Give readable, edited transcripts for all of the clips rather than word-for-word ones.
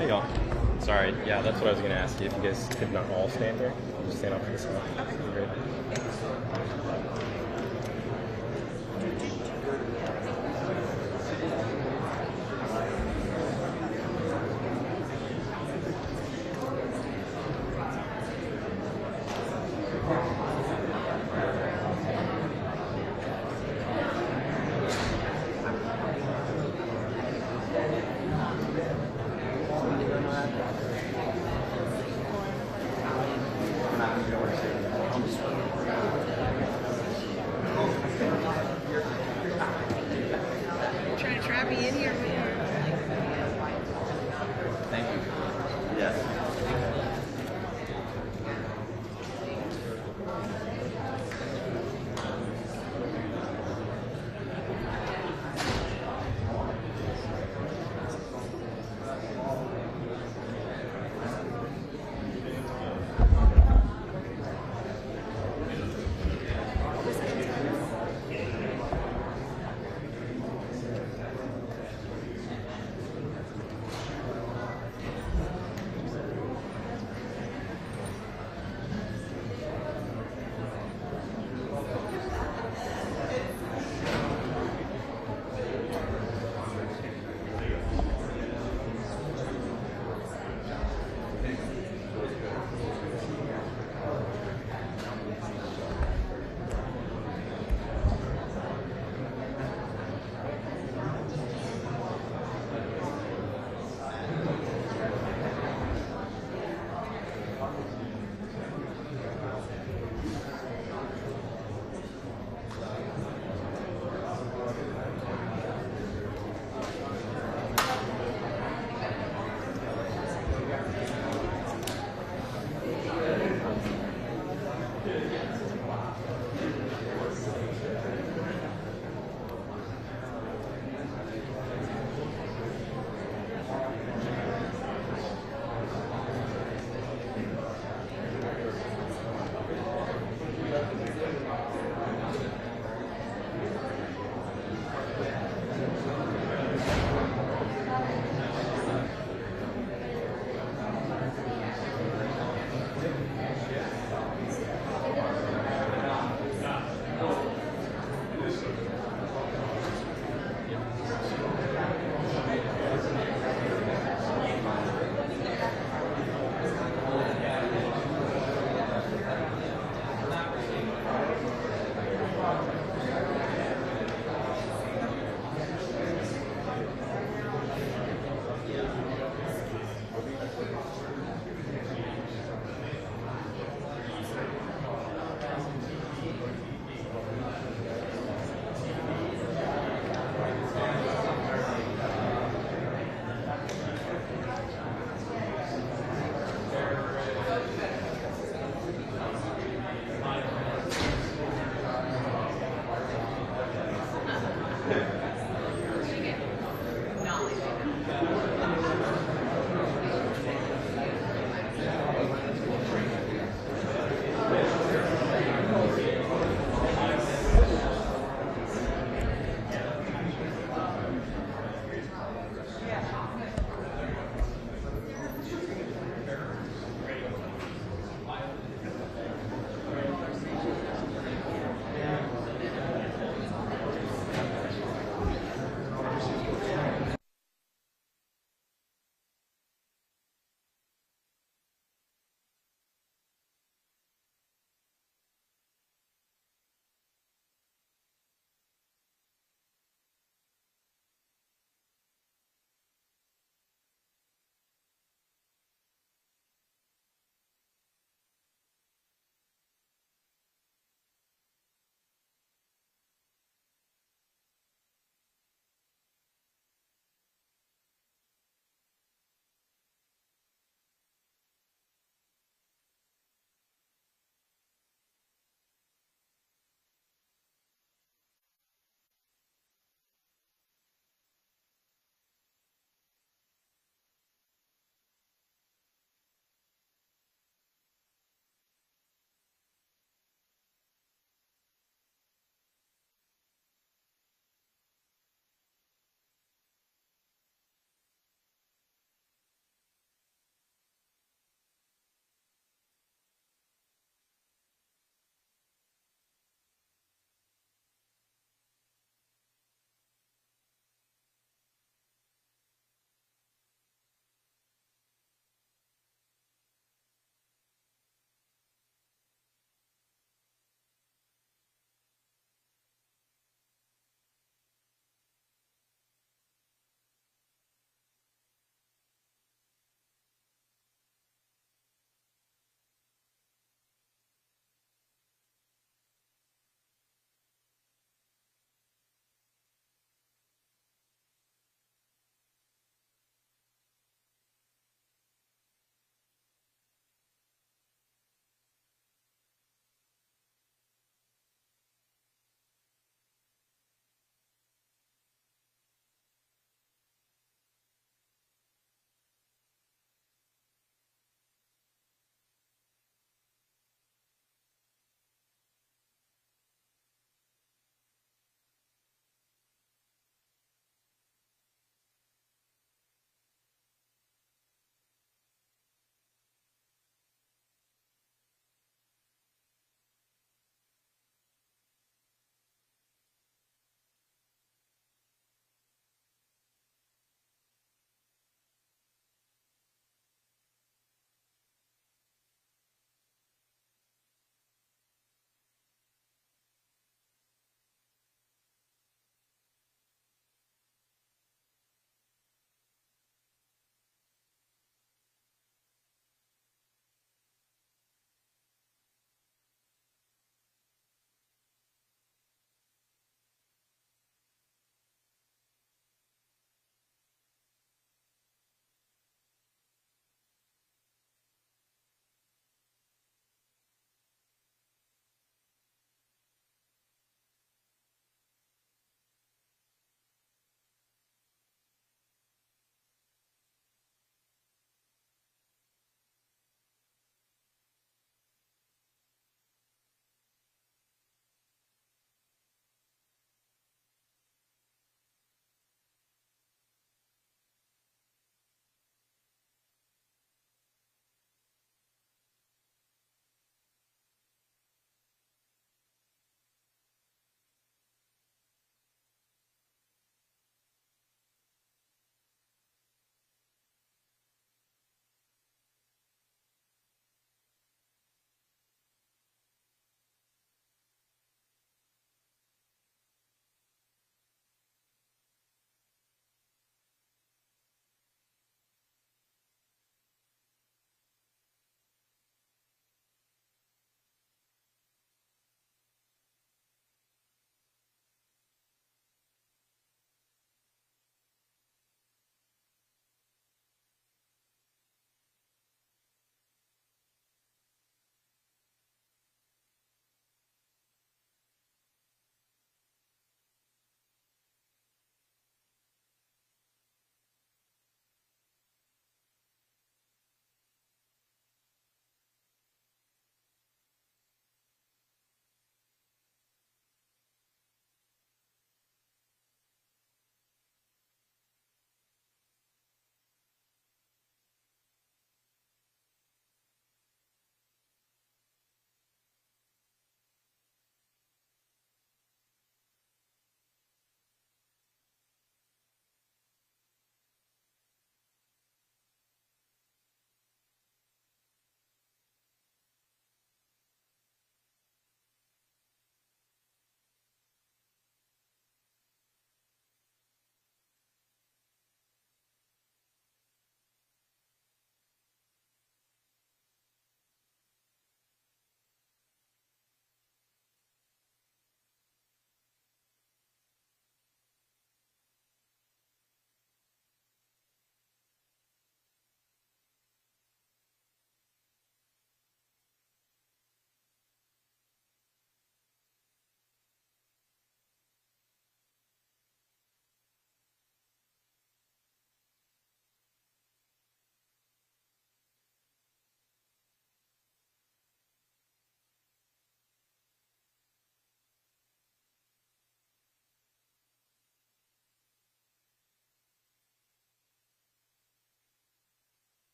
Hey y'all. Sorry, yeah, that's what I was going to ask you. If you guys could not all stand there, just stand off to the side. That'd be great. Trying to trap me in here, man. Thank you. Yes.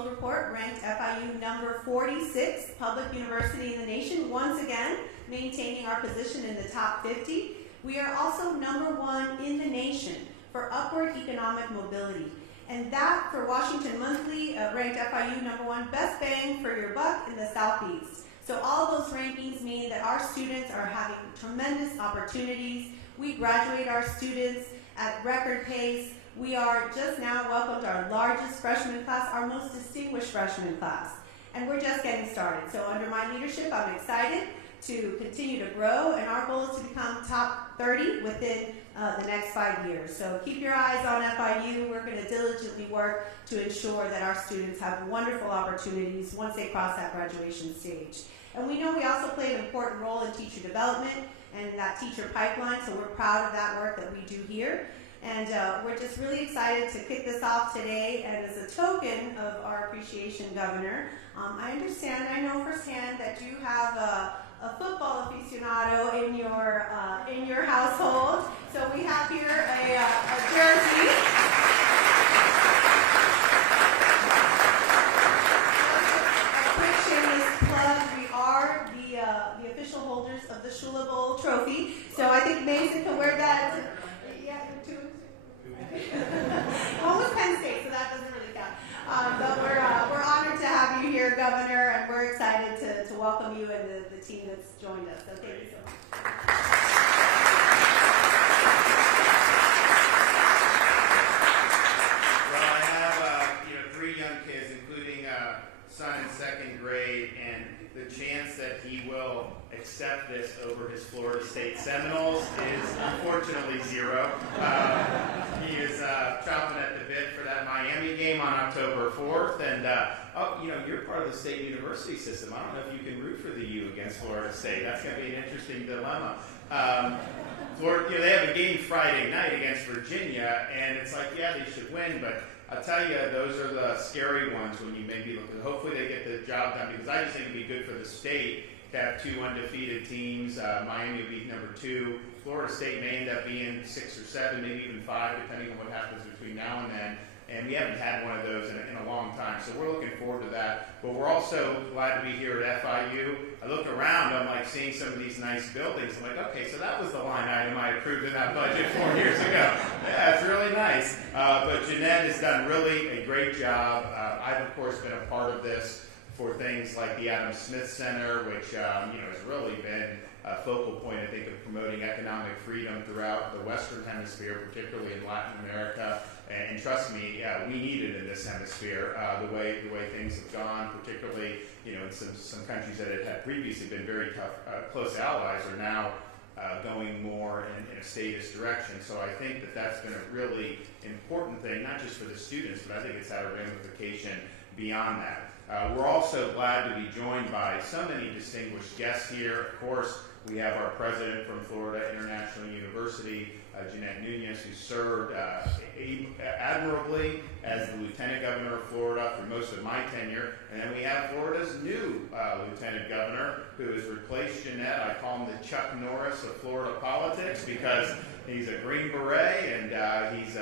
World Report ranked FIU number 46 public university in the nation, once again maintaining our position in the top 50. We are also number 1 in the nation for upward economic mobility. And that, for Washington Monthly, ranked FIU number 1 best bang for your buck in the Southeast. So all those rankings mean that our students are having tremendous opportunities. We graduate our students at record pace. We are just now welcomed our largest freshman class, our most distinguished freshman class. And we're just getting started. So under my leadership, I'm excited to continue to grow, and our goal is to become top 30 within the next 5 years. So keep your eyes on FIU. We're going to diligently work to ensure that our students have wonderful opportunities once they cross that graduation stage. And we know we also play an important role in teacher development and that teacher pipeline, so we're proud of that work that we do here. And we're just really excited to kick this off today. And as a token of our appreciation, Governor, I understand, I know firsthand that you have a football aficionado in your household. So we have here a jersey. A quick shameless plug: we are the official holders of the Shula Bowl trophy. So I think Mason can wear that. Yeah, two. One was Penn State, so that doesn't really count. But we're honored to have you here, Governor, and we're excited to welcome you and the team that's joined us. So thank you so much. Well, I have 3 young kids, including a son in 2nd grade, and the chance that he will accept this over his Florida State Seminoles is unfortunately 0. He is chomping at the bit for that Miami game on October 4th, and you're part of the state university system. I don't know if you can root for the U against Florida State. That's going to be an interesting dilemma. Florida, they have a game Friday night against Virginia, and it's like, yeah, they should win, but I'll tell you, those are the scary ones when you maybe look at. Hopefully they get the job done, because I just think it'd be good for the state to have 2 undefeated teams. Miami will be number 2. Florida State may end up being 6 or 7, maybe even 5, depending on what happens between now and then. And we haven't had one of those in a long time, so we're looking forward to that. But we're also glad to be here at FIU. I look around, I'm like seeing some of these nice buildings. I'm like, okay, so that was the line item I approved in that budget 4 years ago. Yeah, it's really nice. But Jeanette has done really a great job. I've, of course, been a part of this for things like the Adam Smith Center, which has really been a focal point, I think, of promoting economic freedom throughout the Western Hemisphere, particularly in Latin America. And trust me, we need it in this hemisphere. The way things have gone, particularly in some countries that had previously been very tough, close allies, are now going more in a statist direction. So I think that's been a really important thing, not just for the students, but I think it's had a ramification beyond that. We're also glad to be joined by so many distinguished guests here. Of course, we have our president from Florida International University, Jeanette Nunez, who served admirably as the Lieutenant Governor of Florida for most of my tenure. And then we have Florida's new Lieutenant Governor, who has replaced Jeanette. I call him the Chuck Norris of Florida politics, because he's a Green Beret, and he's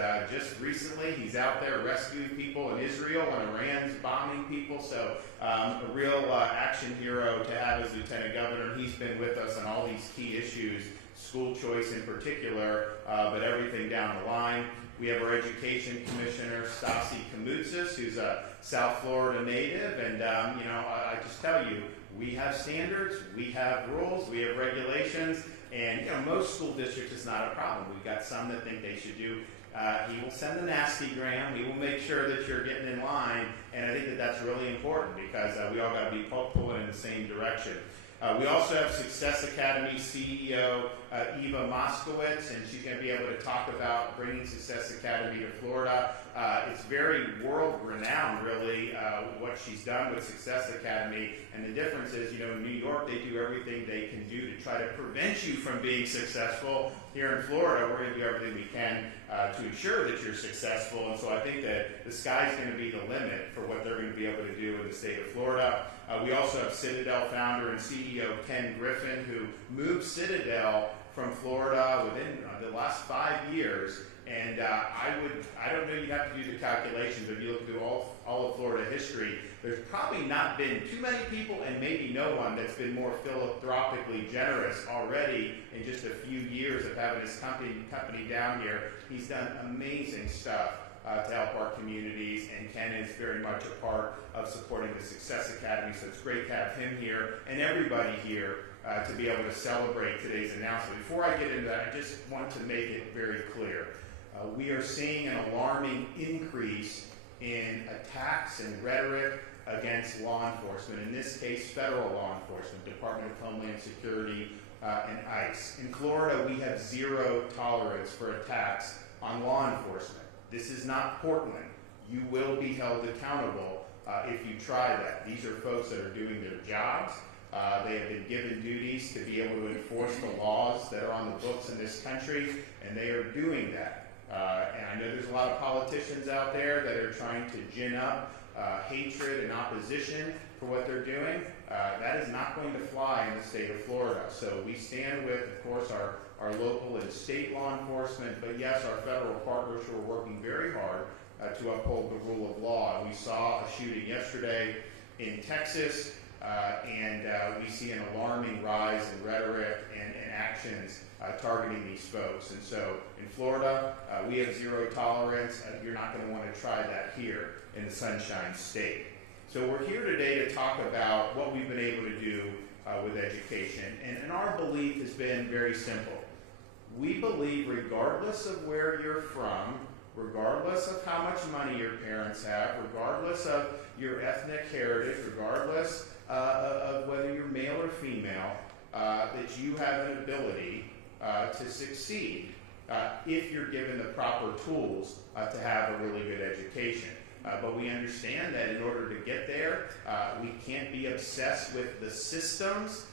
he's out there rescuing people in Israel when Iran's bombing people. So a real action hero to have as Lieutenant Governor. He's been with us on all these key issues, school choice in particular, but everything down the line. We have our Education Commissioner, Stasi Kamoutzis, who's a South Florida native, and I just tell you, we have standards, we have rules, we have regulations, and most school districts is not a problem. We've got some that think they should do. He will send the nasty gram. He will make sure that you're getting in line, and I think that's really important, because we all got to be pulling in the same direction. We also have Success Academy CEO Eva Moskowitz, and she's going to be able to talk about bringing Success Academy to Florida. It's very world-renowned, really, what she's done with Success Academy. And the difference is, in New York, they do everything they can do to try to prevent you from being successful. Here in Florida, we're going to do everything we can to ensure that you're successful. And so I think that the sky's going to be the limit for what they're going to be able to do in the state of Florida. We also have Citadel founder and CEO Ken Griffin, who moved Citadel from Florida within the last 5 years, and I don't know, you'd have to do the calculations, but if you look through all of Florida history, there's probably not been too many people, and maybe no one, that's been more philanthropically generous already in just a few years of having his company down here. He's done amazing stuff to help our communities, and Ken is very much a part of supporting the Success Academy, so it's great to have him here and everybody here to be able to celebrate today's announcement. Before I get into that, I just want to make it very clear. We are seeing an alarming increase in attacks and rhetoric against law enforcement, in this case federal law enforcement, Department of Homeland Security and ICE. In Florida, we have zero tolerance for attacks on law enforcement. This is not Portland. You will be held accountable if you try that. These are folks that are doing their jobs. They have been given duties to be able to enforce the laws that are on the books in this country, and they are doing that. And I know there's a lot of politicians out there that are trying to gin up hatred and opposition for what they're doing. That is not going to fly in the state of Florida. So we stand with, of course, our local and state law enforcement, but yes, our federal partners who are working very hard to uphold the rule of law. We saw a shooting yesterday in Texas, and we see an alarming rise in rhetoric and actions targeting these folks. And so in Florida, we have zero tolerance. You're not going to want to try that here in the Sunshine State. So we're here today to talk about what we've been able to do with education. And our belief has been very simple. We believe regardless of where you're from, regardless of how much money your parents have, regardless of your ethnic heritage, regardless of whether you're male or female, that you have an ability to succeed if you're given the proper tools to have a really good education. But we understand that in order to get there, we can't be obsessed with the systems.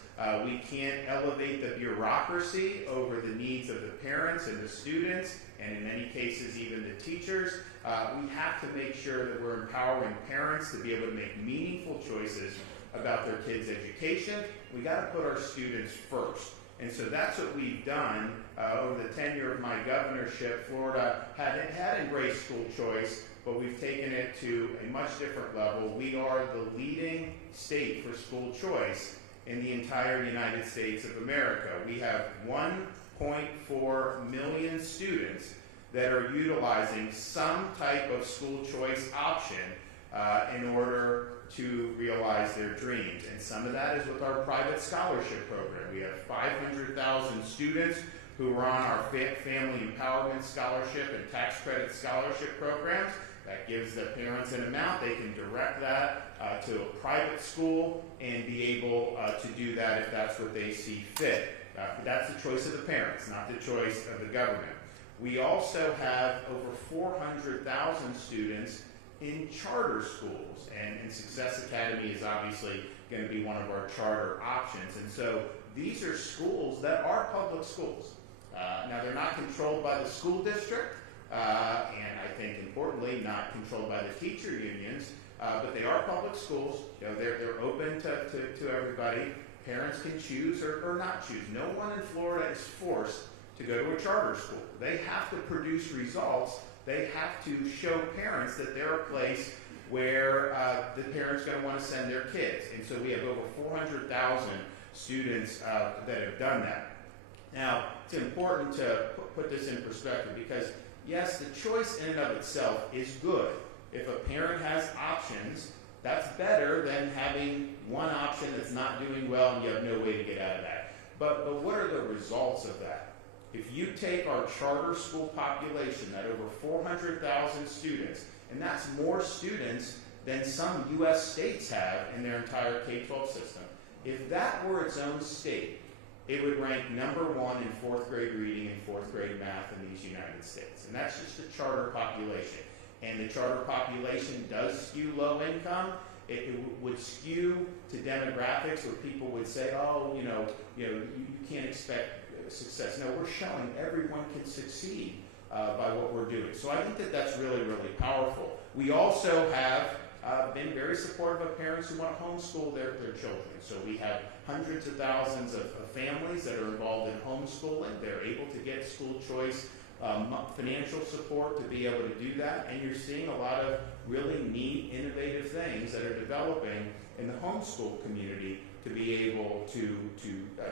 We can't elevate the bureaucracy over the needs of the parents and the students, and in many cases even the teachers. We have to make sure that we're empowering parents to be able to make meaningful choices about their kids' education. We got to put our students first. And so that's what we've done over the tenure of my governorship. Florida had embraced school choice, but we've taken it to a much different level. We are the leading state for school choice in the entire United States of America. We have 1.4 million students that are utilizing some type of school choice option in order to realize their dreams. And some of that is with our private scholarship program. We have 500,000 students who are on our Family Empowerment Scholarship and Tax Credit Scholarship programs. That gives the parents an amount. They can direct that to a private school and be able to do that if that's what they see fit. That's the choice of the parents, not the choice of the government. We also have over 400,000 students in charter schools, and Success Academy is obviously going to be one of our charter options. And so these are schools that are public schools. Now, they're not controlled by the school district, and I think importantly, not controlled by the teacher unions, but they are public schools. You know, they're open to everybody. Parents can choose or not choose. No one in Florida is forced to go to a charter school. They have to produce results. They have to show parents that they're a place where the parents are going to want to send their kids. And so we have over 400,000 students that have done that. Now, it's important to put this in perspective because, yes, the choice in and of itself is good. If a parent has options, that's better than having one option that's not doing well and you have no way to get out of that. But what are the results of that? If you take our charter school population, that over 400,000 students, and that's more students than some U.S. states have in their entire K-12 system. If that were its own state, it would rank #1 in 4th grade reading and 4th grade math in these United States. And that's just the charter population. And the charter population does skew low income. It would skew to demographics where people would say, oh, you can't expect success. No, we're showing everyone can succeed by what we're doing. So I think that that's really, really powerful. We also have been very supportive of parents who want to homeschool their children. So we have hundreds of thousands of families that are involved in homeschooling. They're able to get school choice financial support to be able to do that, and you're seeing a lot of really neat, innovative things that are developing in the homeschool community to be able to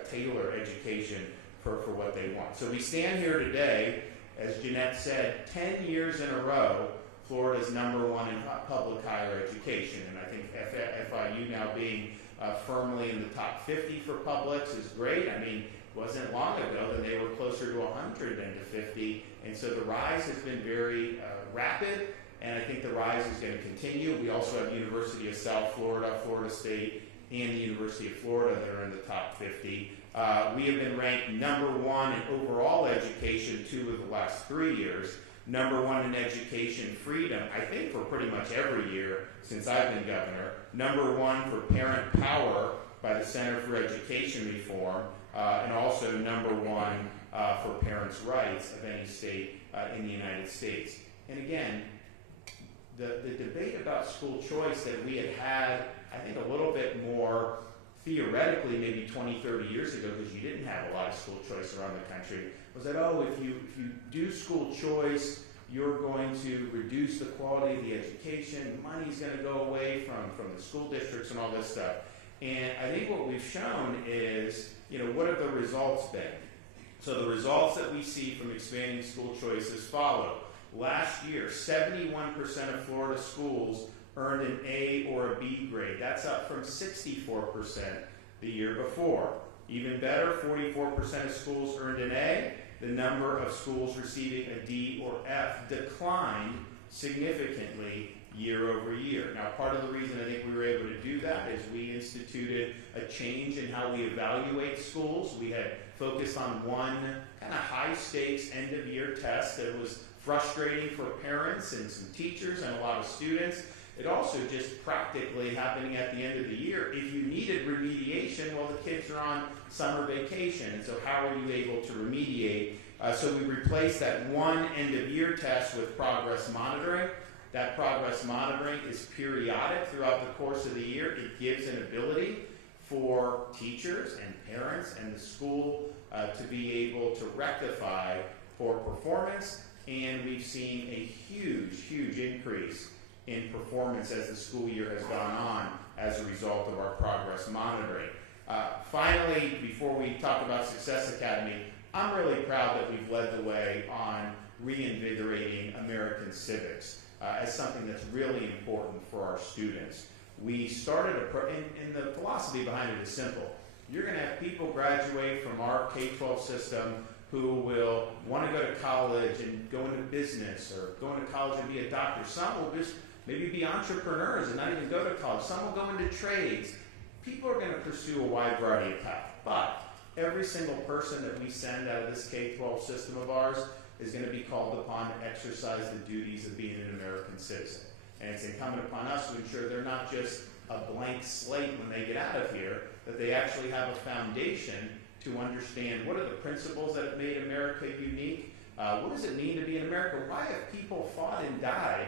tailor education for what they want. So we stand here today, as Jeanette said, 10 years in a row, Florida's #1 in public higher education, and I think FIU now being firmly in the top 50 for publics is great. I mean, it wasn't long ago that they were closer to 100 than to 50, and so the rise has been very rapid, and I think the rise is going to continue. We also have University of South Florida, Florida State, and the University of Florida that are in the top 50. We have been ranked #1 in overall education 2 of the last 3 years, #1 in education freedom, I think for pretty much every year since I've been governor, #1 for parent power by the Center for Education Reform, and also #1 for parents' rights of any state in the United States. And again, the debate about school choice that we had, I think, a little bit more theoretically maybe 20, 30 years ago, because you didn't have a lot of school choice around the country, was that, oh, if you do school choice, you're going to reduce the quality of the education, money's going to go away from the school districts and all this stuff. And I think what we've shown is, what have the results been? So the results that we see from expanding school choice as follow. Last year, 71% of Florida schools earned an A or a B grade. That's up from 64% the year before. Even better, 44% of schools earned an A. The number of schools receiving a D or F declined significantly year over year. Now, part of the reason I think we were able to do that is we instituted a change in how we evaluate schools. We had focused on one kind of high-stakes end-of-year test that was frustrating for parents and some teachers and a lot of students. It also just practically happening at the end of the year. If you needed remediation, well, the kids are on summer vacation, and so how are you able to remediate? So we replaced that one end-of-year test with progress monitoring. That progress monitoring is periodic throughout the course of the year. It gives an ability for teachers and parents and the school to be able to rectify poor performance, and we've seen a huge increase in performance as the school year has gone on as a result of our progress monitoring. Finally, before we talk about Success Academy, I'm really proud that we've led the way on reinvigorating American civics as something that's really important for our students. We started and the philosophy behind it is simple. You're going to have people graduate from our K-12 system who will want to go to college and go into business or go into college and be a doctor. Some will just maybe be entrepreneurs and not even go to college. Some will go into trades. People are going to pursue a wide variety of paths. But every single person that we send out of this K-12 system of ours is going to be called upon to exercise the duties of being an American citizen. And it's incumbent upon us to ensure they're not just a blank slate when they get out of here, that they actually have a foundation to understand what are the principles that have made America unique. What does it mean to be in America? Why have people fought and died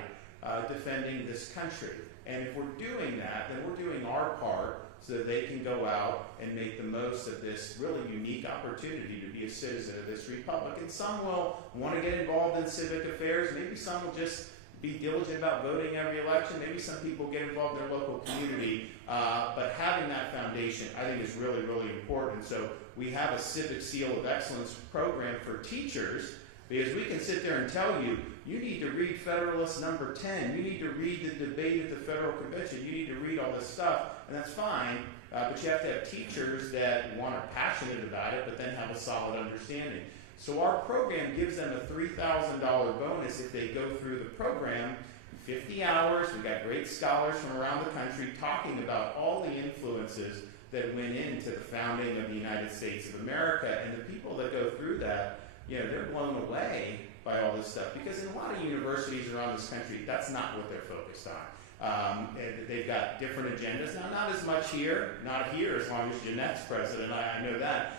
defending this country? And if we're doing that, then we're doing our part so that they can go out and make the most of this really unique opportunity to be a citizen of this republic. And some will want to get involved in civic affairs. Maybe some will just be diligent about voting every election. Maybe some people get involved in their local community. But having that foundation, I think, is really, really important. So we have a Civic Seal of Excellence program for teachers, because we can sit there and tell you, you need to read Federalist number 10, you need to read the debate at the federal convention, you need to read all this stuff, and that's fine, but you have to have teachers that, one, are passionate about it, but then have a solid understanding. So our program gives them a $3,000 bonus if they go through the program, 50 hours, we've got great scholars from around the country talking about all the influences that went into the founding of the United States of America, and the people that go through that, they're blown away by all this stuff, because in a lot of universities around this country, that's not what they're focused on. They've got different agendas. Now, not as much here, not here as long as Jeanette's president, I know that.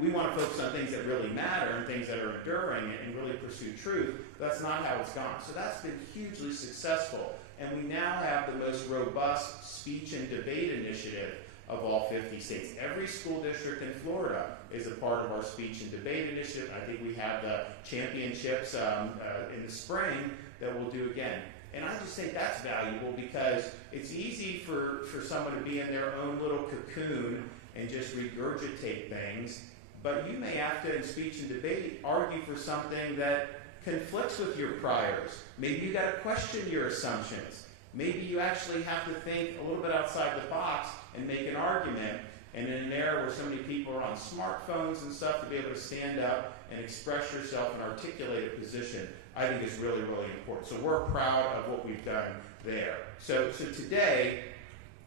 We want to focus on things that really matter and things that are enduring and really pursue truth. That's not how it's gone. So that's been hugely successful. and we now have the most robust speech and debate initiative of all 50 states. Every school district in Florida is a part of our speech and debate initiative. I think we have the championships in the spring that we'll do again. And I just think that's valuable because it's easy for someone to be in their own little cocoon and just regurgitate things, but you may have to, in speech and debate, argue for something that conflicts with your priors. Maybe you got to question your assumptions. Maybe you actually have to think a little bit outside the box and make an argument. And in an era where so many people are on smartphones and stuff, to be able to stand up and express yourself and articulate a position, I think is really, really important. So we're proud of what we've done there. So today,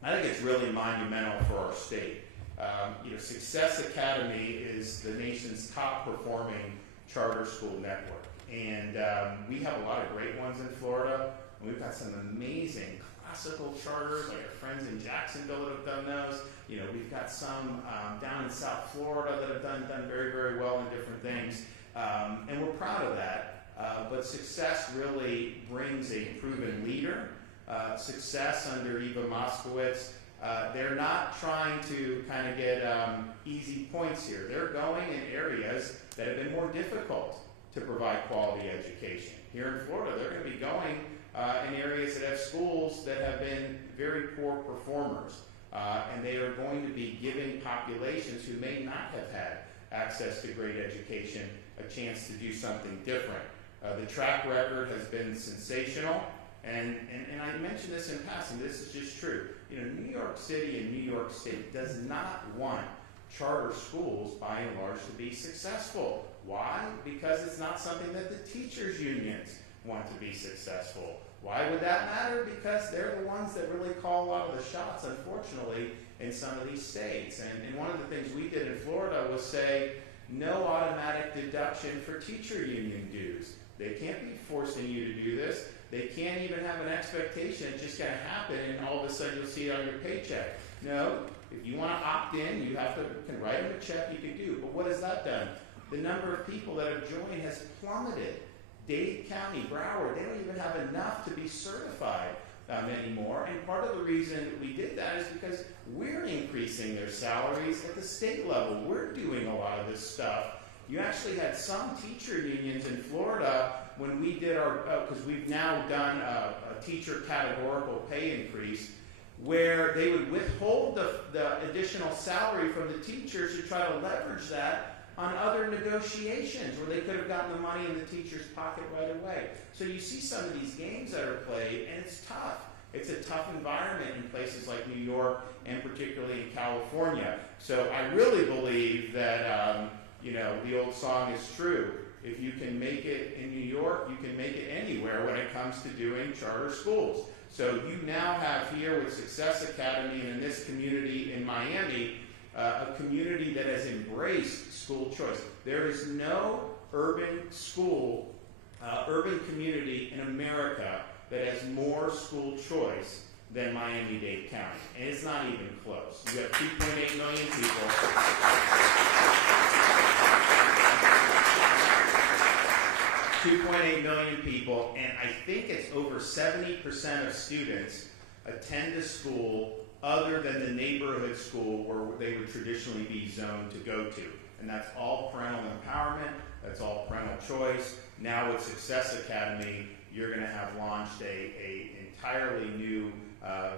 I think it's really monumental for our state. Success Academy is the nation's top performing charter school network. And we have a lot of great ones in Florida. And we've got some amazing classical charters, like our friends in Jacksonville that have done those. We've got some down in South Florida that have done very, very well in different things. And we're proud of that. But success really brings a proven leader. Success under Eva Moskowitz, they're not trying to kind of get easy points here. They're going in areas that have been more difficult to provide quality education. Here in Florida, they're going to be going in areas that have schools that have been very poor performers. And they are going to be giving populations who may not have had access to great education a chance to do something different. The track record has been sensational. And I mentioned this in passing, this is just true. New York City and New York State does not want charter schools, by and large, to be successful. Why? Because it's not something that the teachers' unions want to be successful. Why would that matter? Because they're the ones that really call a lot of the shots, unfortunately, in some of these states. And one of the things we did in Florida was say, no automatic deduction for teacher union dues. They can't be forcing you to do this. They can't even have an expectation it's just going to happen and all of a sudden you'll see it on your paycheck. No, if you want to opt in, you can write them a check, you can do. But what has that done? The number of people that have joined has plummeted. Dade County, Broward, they don't even have enough to be certified anymore. And part of the reason we did that is because we're increasing their salaries at the state level. We're doing a lot of this stuff. You actually had some teacher unions in Florida when we did because we've now done a teacher categorical pay increase, where they would withhold the additional salary from the teachers to try to leverage that on other negotiations where they could have gotten the money in the teacher's pocket right away. So you see some of these games that are played, and it's tough. It's a tough environment in places like New York and particularly in California. So I really believe that the old song is true. If you can make it in New York, you can make it anywhere when it comes to doing charter schools. So you now have here with Success Academy and in this community in Miami, a community that has embraced school choice. There is no urban community in America that has more school choice than Miami-Dade County. And it's not even close. You have 2.8 million people. 2.8 million people, and I think it's over 70% of students attend a school other than the neighborhood school where they would traditionally be zoned to go to. And that's all parental empowerment, that's all parental choice. Now with Success Academy, you're going to have launched a entirely new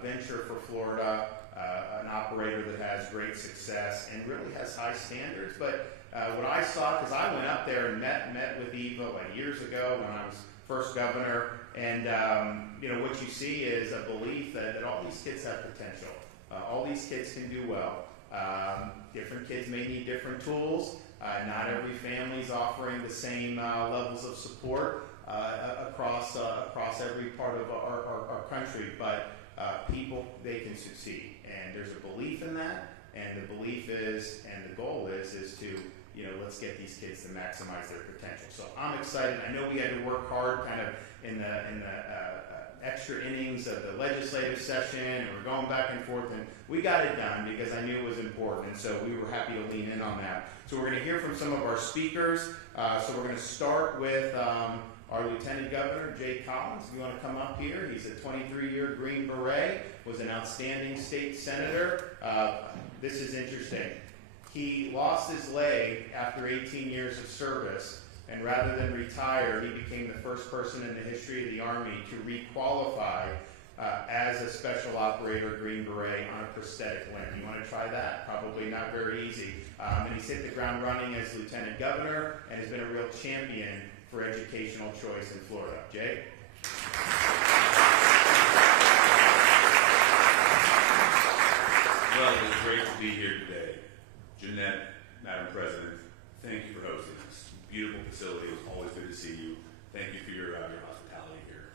venture for Florida, an operator that has great success and really has high standards. But what I saw, because I went up there and met with Eva years ago when I was first governor, and what you see is a belief that all these kids have potential. All these kids can do well. Different kids may need different tools. Not every family is offering the same levels of support across every part of our country, but people, they can succeed. And there's a belief in that, and the belief is, and the goal is to, let's get these kids to maximize their potential. So I'm excited. I know we had to work hard kind of in the extra innings of the legislative session, and we're going back and forth, and we got it done because I knew it was important, and so we were happy to lean in on that. So we're going to hear from some of our speakers. So we're going to start with Our Lieutenant Governor, Jay Collins, if you want to come up here. He's a 23-year Green Beret, was an outstanding state senator. This is interesting. He lost his leg after 18 years of service, and rather than retire, he became the first person in the history of the Army to re-qualify as a special operator Green Beret on a prosthetic limb. You want to try that? Probably not very easy. And he's hit the ground running as Lieutenant Governor and has been a real champion for educational choice in Florida. Jay? Well, it is great to be here today. Jeanette, Madam President, thank you for hosting us. Beautiful facility. It was always good to see you. Thank you for your hospitality here.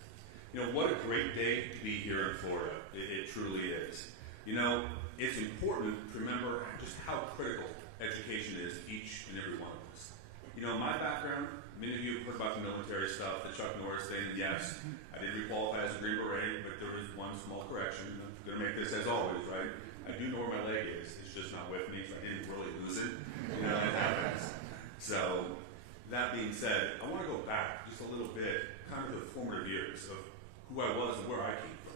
You know, what a great day to be here in Florida. It truly is. You know, it's important to remember just how critical education is to each and every one of us. You know, my background, many of you have heard about the military stuff, the Chuck Norris thing, and yes, I did re-qualify as a Green Beret, but there is one small correction. I'm going to make this as always, right? I do know where my leg is. It's just not with me, so I didn't really lose it. You know, it happens. So, that being said, I want to go back just a little bit, kind of the formative years of who I was and where I came from.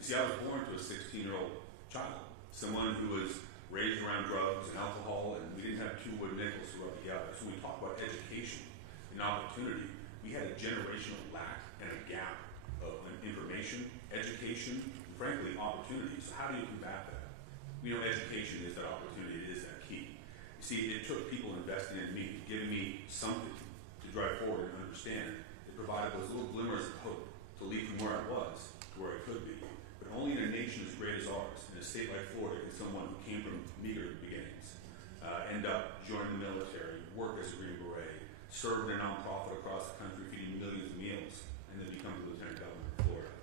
You see, I was born to a 16-year-old child, someone who was raised around drugs and alcohol, and we didn't have two wooden nickels to rub together. So when we talk about education and opportunity, we had a generational lack and a gap of information, education, and frankly, opportunity. So how do you combat that? You know, education is that opportunity, it is that key. You see, it took people investing in me, giving me something to drive forward and understand. It provided those little glimmers of hope to lead from where I was to where I could be. But only in a nation as great as ours, in a state like Florida, can someone who came from meager beginnings end up joining the military, work as a Green Beret, serve in a nonprofit across the country, feeding millions of meals, and then become the Lieutenant Governor of Florida.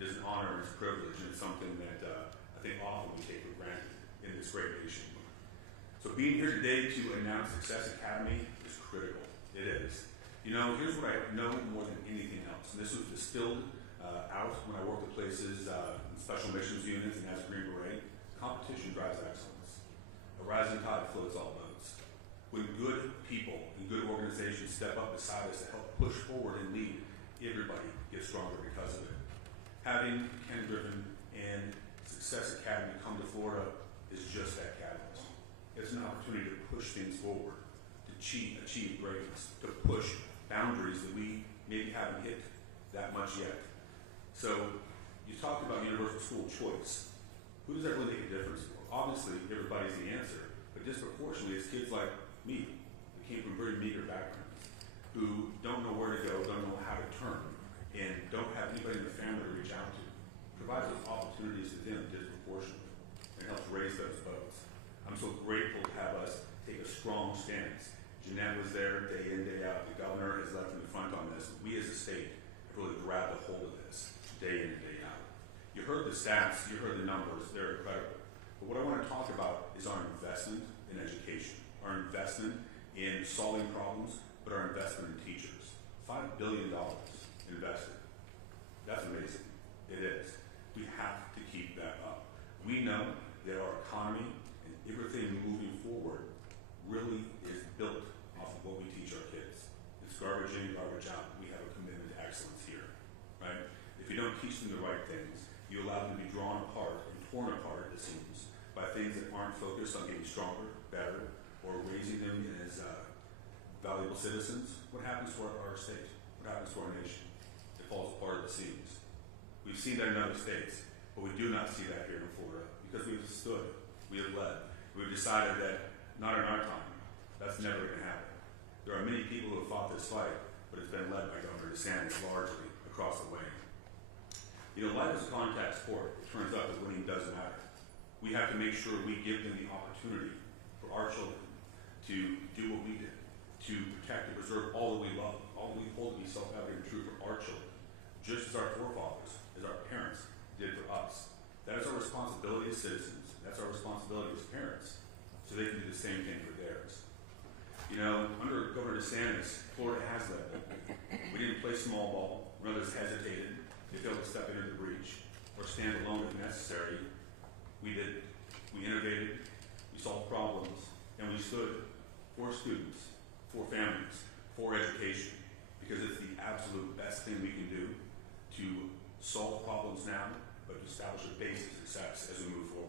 It is an honor and it's a privilege, and it's something that I think often we take for granted in this great nation. So being here today to announce Success Academy is critical. It is. You know, here's what I know more than anything else, and this was distilled out when I worked at places in special missions units and as a Green Beret. Competition drives excellence. A rising tide floats all boats. When good people and good organizations step up beside us to help push forward and lead, everybody gets stronger because of it. Having Ken Griffin and Success Academy come to Florida is just that catalyst. It's an opportunity to push things forward, to achieve greatness, to push boundaries that we maybe haven't hit that much yet. So, you talked about universal school choice. Who does that really make a difference for? Obviously, everybody's the answer, but disproportionately, it's kids like me, who came from very meager backgrounds, who don't know where to go, don't know how to turn, and don't have anybody in the family to reach out to. Provides those opportunities to them disproportionately and helps raise those boats. I'm so grateful to have us take a strong stance. Jeanette was there day in, day out. The governor has left in the front on this. We as a state have really grabbed a hold of this day in and day out. You heard the stats, you heard the numbers, they're incredible. But what I want to talk about is our investment in education, our investment in solving problems, but our investment in teachers. $5 billion invested. That's amazing. It is. We have to keep that up. We know that our economy and everything moving forward really is built off of what we teach our kids. It's garbage in, garbage out. We have a commitment to excellence here, right? If you don't teach them the right things, you allow them to be drawn apart and torn apart, it seems, by things that aren't focused on getting stronger, better, or raising them as valuable citizens. What happens to our state? What happens to our nation? It falls apart at the seams. We've seen that in other states, but we do not see that here in Florida because we've stood, we have led. We've decided that not in our time. That's never going to happen. There are many people who have fought this fight, but it's been led by Governor DeSantis largely across the way. You know, life is a contact sport. It turns out that winning does matter. We have to make sure we give them the opportunity for our children to do what we did, to protect and preserve all that we love, all that we hold to be self-evident and true for our children, just as our forefathers, as our parents did for us. That is our responsibility as citizens. That's our responsibility as parents, so they can do the same thing for theirs. You know, under Governor DeSantis, Florida has led them. We didn't play small ball when others hesitated. They failed to step into the breach or stand alone if necessary. We did. We innovated, we solved problems, and we stood for students, for families, for education. because it's the absolute best thing we can do to solve problems now, but to establish a base of success as we move forward.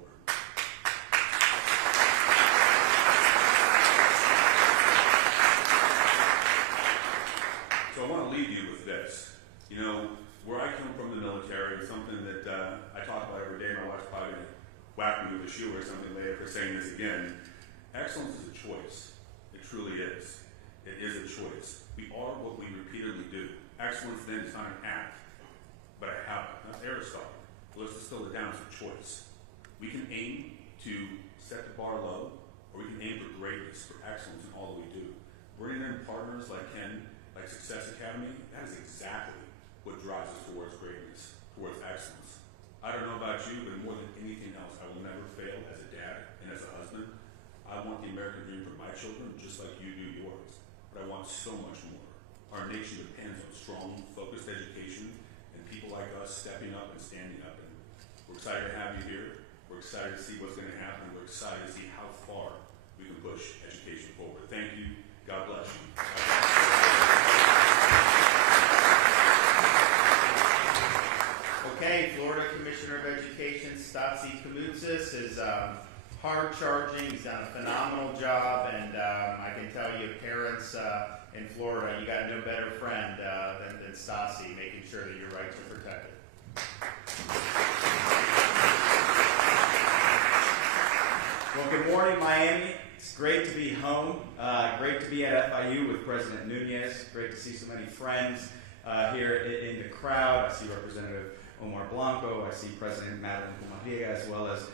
So I want to leave you with this. You know, where I come from, the military, is something that I talk about every day. My wife's probably going to whack me with a shoe or something later for saying this again. Excellence is a choice. It truly is. It is a choice. We are what we repeatedly do. Excellence then is not an act, but a habit. That's Aristotle. Let's distill it down to a choice. We can aim to set the bar low, or we can aim for greatness, for excellence in all that we do. Bringing in partners like Ken, like Success Academy, that is exactly what drives us towards greatness, towards excellence. I don't know about you, but more than anything else, I will never fail as a dad and as a husband. I want the American dream for my children just like you do yours, but I want so much more. Our nation depends on strong, focused education and people like us stepping up and standing up. And we're excited to have you here. We're excited to see what's going to happen. We're excited to see how far we can push education forward. Thank you. God bless you. Okay, Florida Commissioner of Education Stasi Koumoutzis is hard-charging. He's done a phenomenal job, and I can tell you, parents in Florida, you got no better friend than Stasi, making sure that your rights are protected. Well, good morning, Miami. It's great to be home. Great to be at FIU with President Nunez. Great to see so many friends here in the crowd. I see Representative Omar Blanco. I see President Madeline Pumaria, as well as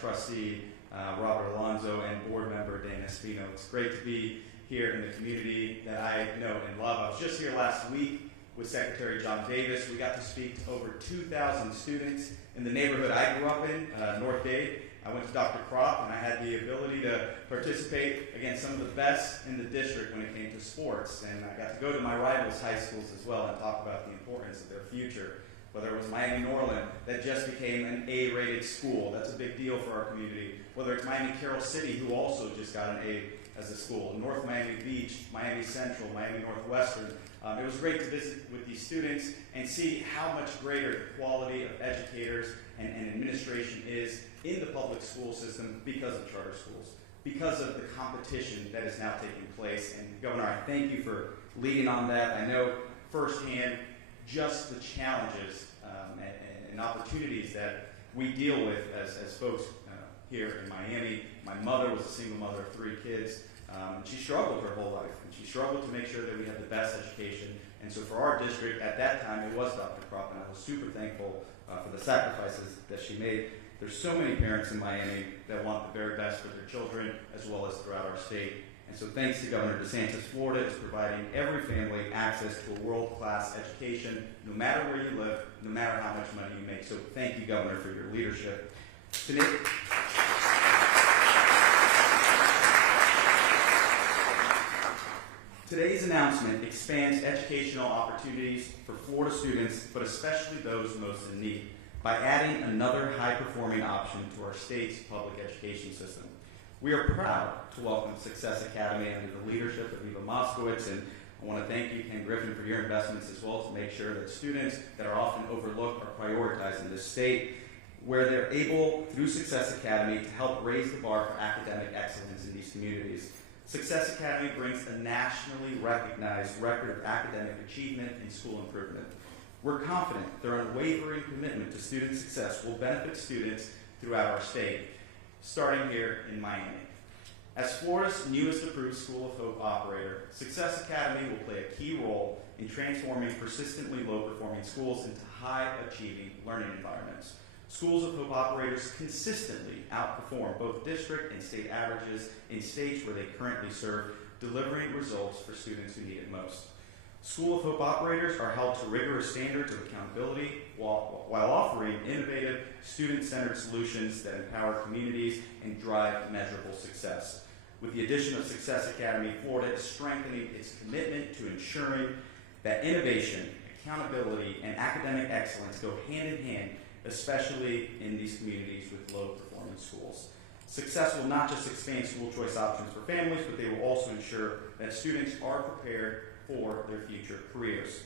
Trustee Robert Alonzo and Board Member Dana Espino. It's great to be here in the community that I know and love. I was just here last week with Secretary John Davis. We got to speak to over 2,000 students in the neighborhood I grew up in, North Dade. I went to Dr. Croft, and I had the ability to participate against some of the best in the district when it came to sports. And I got to go to my rivals' high schools as well and talk about the importance of their future. Whether it was Miami-Norland, that just became an A-rated school. That's a big deal for our community. Whether it's Miami-Carroll City, who also just got an A as a school. North Miami Beach, Miami Central, Miami Northwestern. It was great to visit with these students and see how much greater the quality of educators and administration is in the public school system because of charter schools, because of the competition that is now taking place. And Governor, I thank you for leading on that. I know firsthand just the challenges and opportunities that we deal with as folks here in Miami. My mother was a single mother of 3 kids. She struggled her whole life, and she struggled to make sure that we had the best education. And so for our district, at that time, it was Dr. Croft, and I was super thankful for the sacrifices that she made. There's so many parents in Miami that want the very best for their children, as well as throughout our state. And so thanks to Governor DeSantis, Florida is providing every family access to a world-class education, no matter where you live, no matter how much money you make. So thank you, Governor, for your leadership. Today's announcement expands educational opportunities for Florida students, but especially those most in need, by adding another high-performing option to our state's public education system. We are proud to welcome Success Academy under the leadership of Eva Moskowitz, and I want to thank you, Ken Griffin, for your investments as well to make sure that students that are often overlooked are prioritized in this state, where they're able, through Success Academy, to help raise the bar for academic excellence in these communities. Success Academy brings a nationally recognized record of academic achievement and school improvement. We're confident their unwavering commitment to student success will benefit students throughout our state, starting here in Miami. As Florida's newest approved School of Hope operator, Success Academy will play a key role in transforming persistently low-performing schools into high-achieving learning environments. Schools of Hope operators consistently outperform both district and state averages in states where they currently serve, delivering results for students who need it most. School of Hope operators are held to rigorous standards of accountability while offering innovative, student-centered solutions that empower communities and drive measurable success. With the addition of Success Academy, Florida is strengthening its commitment to ensuring that innovation, accountability, and academic excellence go hand in hand, especially in these communities with low-performing schools. Success will not just expand school choice options for families, but they will also ensure that students are prepared for their future careers.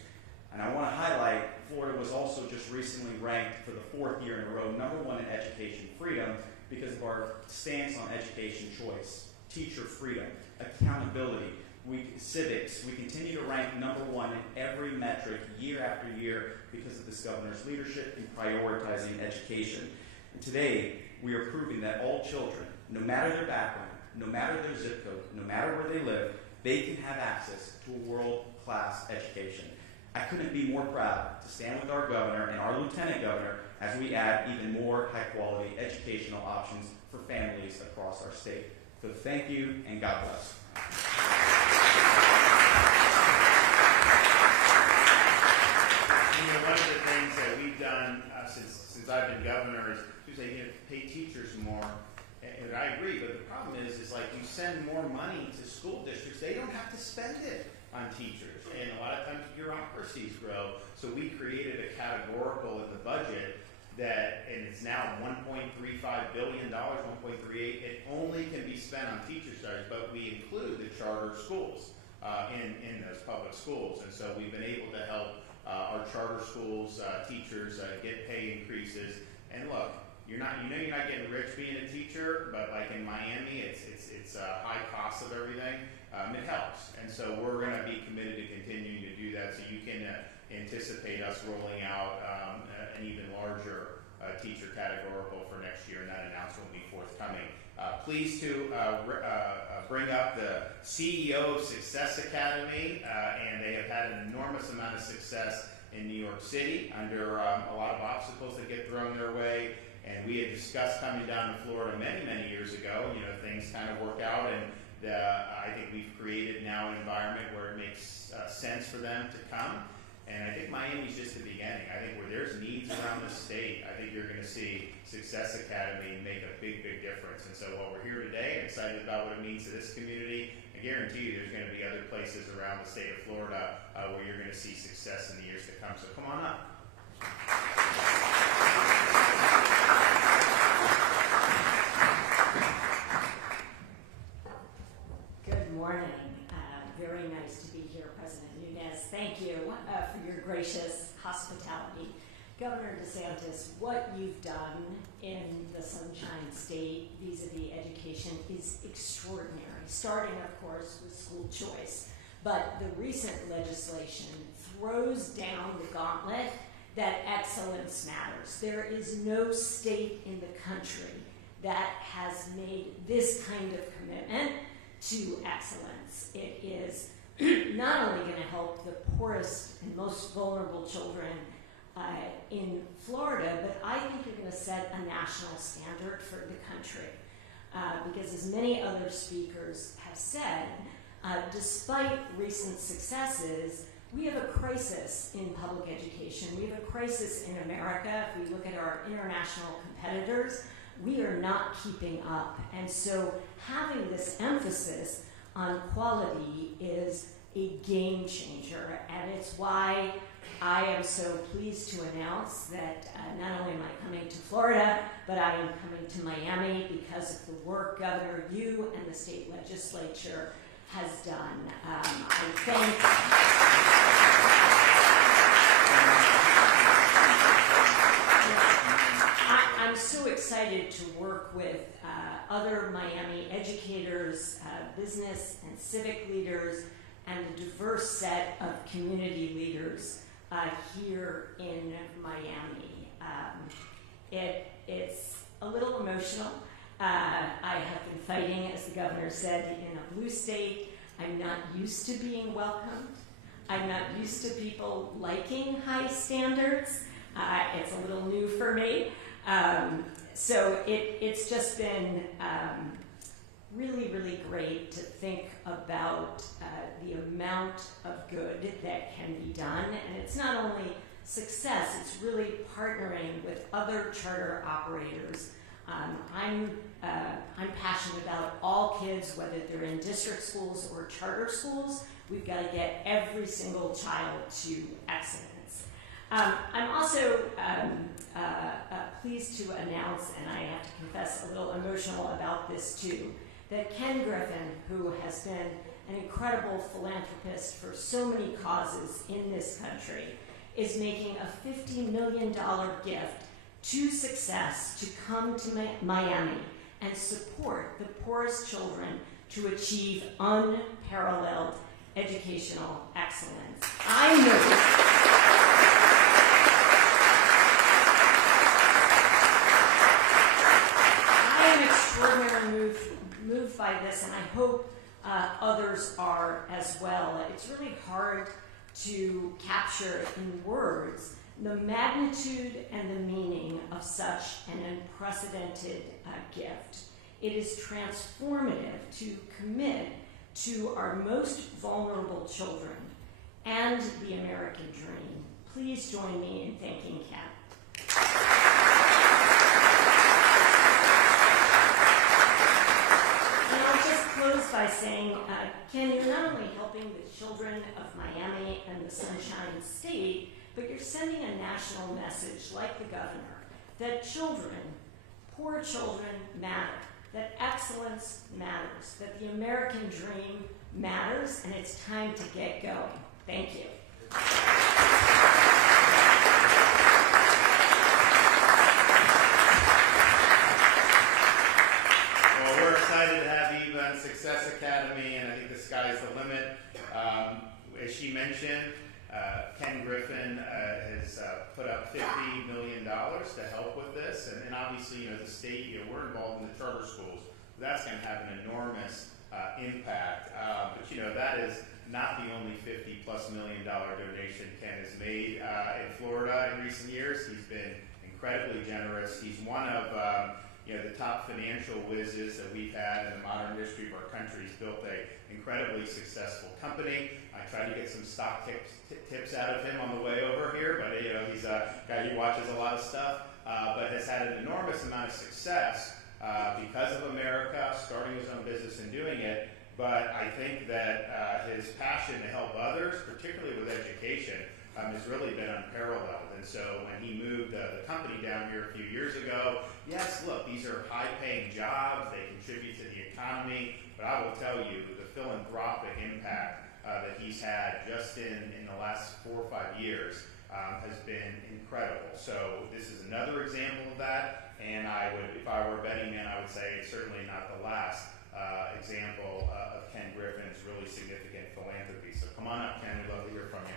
And I want to highlight, Florida was also just recently ranked for the 4th year in a row #1 in education freedom because of our stance on education choice, teacher freedom, accountability, civics. We continue to rank #1 in every metric year after year because of this governor's leadership in prioritizing education. And today, we are proving that all children, no matter their background, no matter their zip code, no matter where they live, they can have access to a world-class education. I couldn't be more proud to stand with our governor and our lieutenant governor as we add even more high-quality educational options for families across our state. So thank you, and God bless. One of the things that we've done since I've been governor is to say, pay teachers more. And I agree, but the problem is like you send more money to school districts, they don't have to spend it on teachers. And a lot of times bureaucracies grow. So we created a categorical in the budget and it's now $1.35 billion, 1.38. It only can be spent on teacher salaries, but we include the charter schools in those public schools. And so we've been able to help our charter schools teachers get pay increases. And look, you're not getting rich being a teacher, but like in Miami, it's a high cost of everything. It helps, and so we're going to be committed to continuing to do that. So you can anticipate us rolling out an even larger teacher categorical for next year, and that announcement will be forthcoming. Pleased to bring up the CEO of Success Academy, and they have had an enormous amount of success in New York City under a lot of obstacles that get thrown their way. And we had discussed coming down to Florida many, many years ago. Things kind of work out, and I think we've created now an environment where it makes sense for them to come. And I think Miami's just the beginning. I think where there's needs around the state, I think you're going to see Success Academy make a big, big difference. And so while we're here today, I'm excited about what it means to this community. I guarantee you there's going to be other places around the state of Florida where you're going to see success in the years to come. So come on up. Good morning. Very nice to be here, President Nunes. Thank you for your gracious hospitality. Governor DeSantis, what you've done in the Sunshine State vis-a-vis education is extraordinary, starting, of course, with school choice. But the recent legislation throws down the gauntlet that excellence matters. There is no state in the country that has made this kind of commitment to excellence. It is not only going to help the poorest and most vulnerable children in Florida, but I think you're going to set a national standard for the country. Because as many other speakers have said, despite recent successes, we have a crisis in public education. We have a crisis in America. If we look at our international competitors, we are not keeping up. And so having this emphasis on quality is a game changer. And it's why I am so pleased to announce that not only am I coming to Florida, but I am coming to Miami because of the work, Governor, you and the state legislature has done. I'm so excited to work with other Miami educators, business and civic leaders, and a diverse set of community leaders here in Miami. It's a little emotional. I have been fighting, as the governor said, in a blue state. I'm not used to being welcomed. I'm not used to people liking high standards. It's a little new for me. So it's just been really, really great to think about the amount of good that can be done. And it's not only success, it's really partnering with other charter operators. I'm passionate about all kids, whether they're in district schools or charter schools. We've got to get every single child to excellence. I'm also pleased to announce, and I have to confess a little emotional about this too, that Ken Griffin, who has been an incredible philanthropist for so many causes in this country, is making a $50 million gift to Success to come to Miami and support the poorest children to achieve unparalleled educational excellence. I am extraordinarily moved by this, and I hope others are as well. It's really hard to capture in words the magnitude and the meaning of such an unprecedented gift. It is transformative to commit to our most vulnerable children and the American dream. Please join me in thanking Ken. And I'll just close by saying, Ken, you're not only helping the children of Miami and the Sunshine State, but you're sending a national message, like the governor, that children, poor children, matter, that excellence matters, that the American dream matters, and it's time to get going. Thank you. Well, we're excited to have Eva in Success Academy, and I think the sky's the limit. As she mentioned, Ken Griffin has put up $50 million to help with this, and obviously, the state, we're involved in the charter schools. That's going to have an enormous impact. But that is not the only $50+ million donation Ken has made in Florida in recent years. He's been incredibly generous. He's one of the top financial whizzes that we've had in the modern history of our country. He's built an incredibly successful company. I tried to get some stock tips out of him on the way over here, but he's a guy who watches a lot of stuff, but has had an enormous amount of success because of America, starting his own business and doing it. But I think that his passion to help others, particularly with education, has really been unparalleled. And so when he moved the company down here a few years ago, yes, look, these are high-paying jobs. They contribute to the economy. But I will tell you, the philanthropic impact that he's had just in the last 4 or 5 years has been incredible. So this is another example of that. And I would, if I were a betting man, I would say it's certainly not the last example of Ken Griffin's really significant philanthropy. So come on up, Ken. We'd love to hear from you.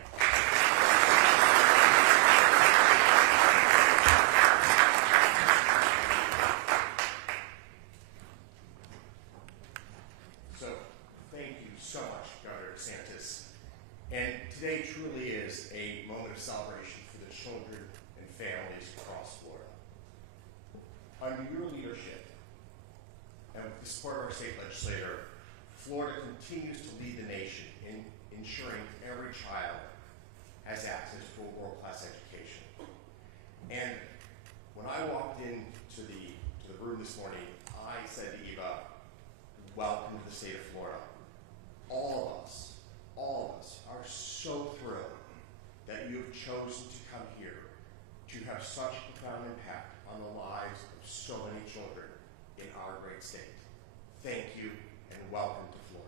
So, thank you so much, Governor DeSantis. And today truly is a moment of celebration for the children and families across Florida. Under your leadership, and with the support of our state legislator, Florida continues to lead the nation in ensuring every child has access to a world-class education. And when I walked into the room this morning, I said to Eva, welcome to the state of Florida. All of us are so thrilled that you have chosen to come here to have such a profound impact on the lives of so many children in our great state. Thank you and welcome to Florida.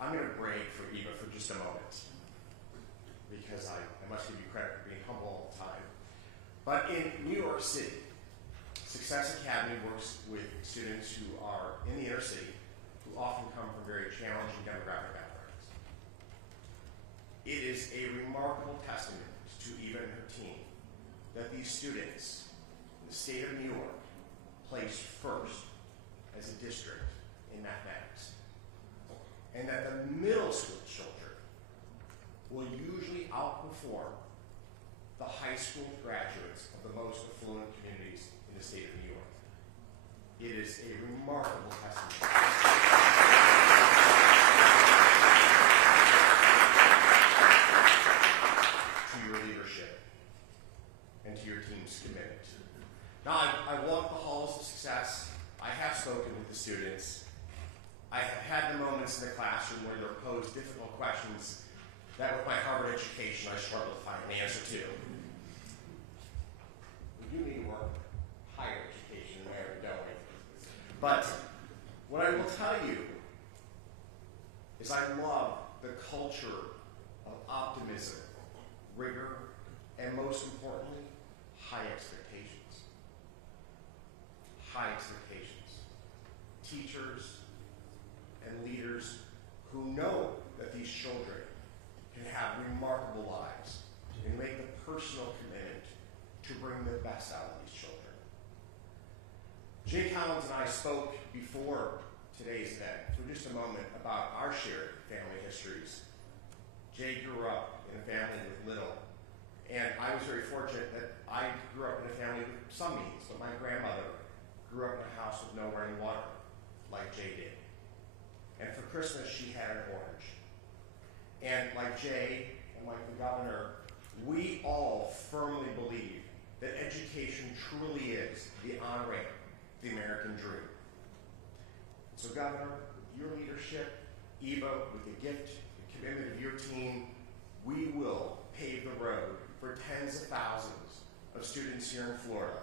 I'm going to brag for Eva for just a moment, because I must give you credit for being humble all the time. But in New York City, Success Academy works with students who are in the inner city, who often come from very challenging demographic backgrounds. It is a remarkable testament to Eva and her team that these students in the state of New York placed first as a district in mathematics. And that the middle school children will usually outperform the high school graduates of the most affluent communities in the state of New York. It is a remarkable testament to your leadership and to your team's commitment. Now, I walked the halls of success. I have spoken with the students. I have had the moments in the classroom where they're posed difficult questions that with my Harvard education I struggle to find an answer to. do need to work higher education in America, don't we? But what I will tell you is I love the culture of optimism, rigor, and most importantly, high expectations. High expectations. Teachers and leaders who know that these children can have remarkable lives and make the personal commitment to bring the best out of these children. Jay Collins and I spoke before today's event for just a moment about our shared family histories. Jay grew up in a family with little, and I was very fortunate that I grew up in a family with some means, but my grandmother grew up in a house with no running water, like Jay did. And for Christmas, she had an orange. And like Jay and like the governor, we all firmly believe that education truly is the on-ramp to the American dream. So Governor, with your leadership, Eva, with the gift, the commitment of your team, we will pave the road for tens of thousands of students here in Florida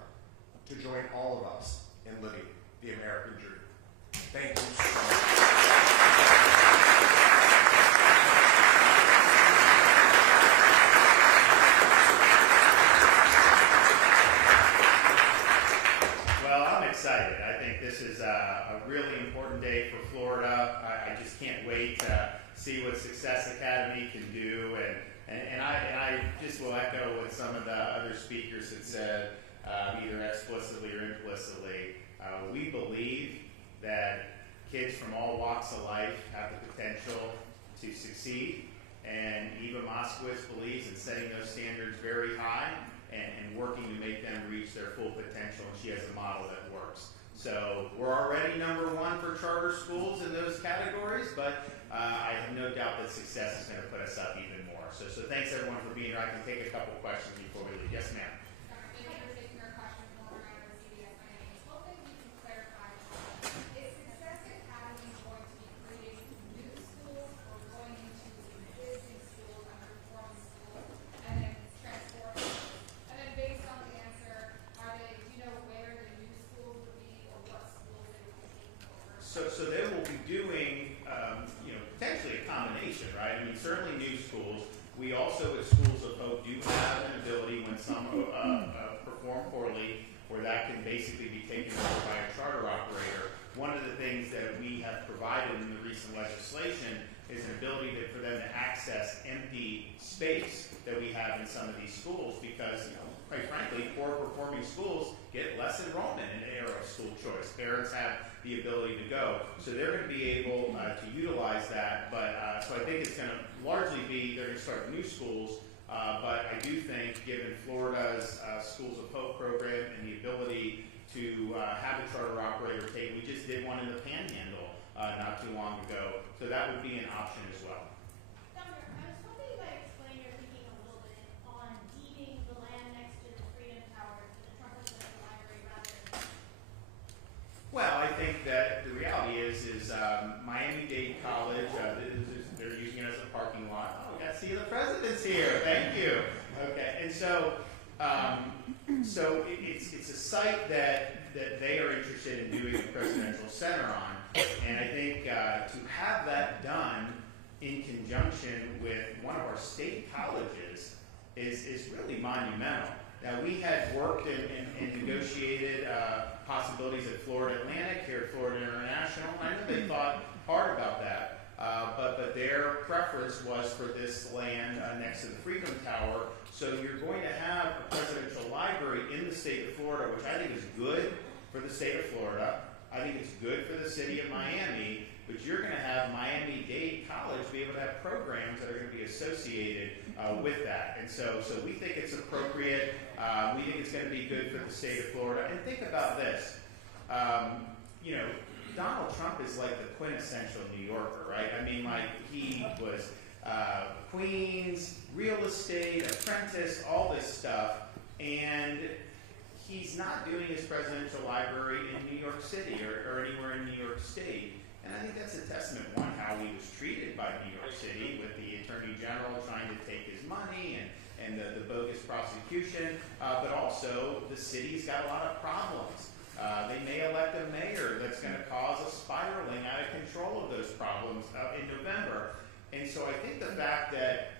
to join all of us in living the American dream. Thank you so much. Well, I'm excited. I think this is a really important day for Florida. I just can't wait to see what Success Academy can do. And I just will echo what some of the other speakers had said, either explicitly or implicitly. We believe that kids from all walks of life have the potential to succeed. And Eva Moskowitz believes in setting those standards very high and working to make them reach their full potential, and she has a model that works. So we're already number one for charter schools in those categories, but I have no doubt that Success is going to put us up even more. So thanks everyone for being here. I can take a couple questions before we leave. Yes, ma'am. Thank you for taking our question from Warner and CBS. My name is hoping you can clarify. Is Success Academy going to be creating new schools or going into existing schools, underperforming schools, and then transforming those? And then based on the answer, do you know where the new schools would be or what schools they would be taking over? So they will be doing, potentially a combination, right? I mean, certainly new schools. We also, at Schools of Hope, do have an ability when some perform poorly, where that can basically be taken over by a charter operator. One of the things that we have provided in the recent legislation is an ability for them to access empty space that we have in some of these schools because, quite frankly, poor performing schools get less enrollment in the era of school choice. Parents have the ability to go. So they're going to be able to utilize that. But so I think it's going to largely be, they're going to start new schools. But I do think, given Florida's Schools of Hope program and the ability to have a charter operator take, we just did one in the Panhandle not too long ago. So that would be an option as well. Governor, I was hoping you might explain your thinking a little bit on deeding the land next to the Freedom Tower to the Trump Presidential Library rather than. Well, I think that the reality is Miami-Dade College, they're using it as a parking lot. Oh, we got to see the president's here. Thank you. Okay, and so it's a site that they are interested in doing a presidential center on, and I think to have that done in conjunction with one of our state colleges is really monumental. Now, we had worked and negotiated possibilities at Florida Atlantic, here at Florida International, and I know they thought hard about that. But their preference was for this land next to the Freedom Tower. So you're going to have a presidential library in the state of Florida, which I think is good for the state of Florida. I think it's good for the city of Miami, but you're going to have Miami-Dade College be able to have programs that are going to be associated with that. And so we think it's appropriate. We think it's going to be good for the state of Florida. And think about this. Donald Trump is like the quintessential New Yorker, right? I mean, like, he was Queens, real estate, apprentice, all this stuff. And he's not doing his presidential library in New York City or anywhere in New York State. And I think that's a testament, one, how he was treated by New York City, with the Attorney General trying to take his money and the bogus prosecution, but also the city's got a lot of problems. They may elect a mayor that's going to cause a spiraling out of control of those problems in November. And so I think the fact that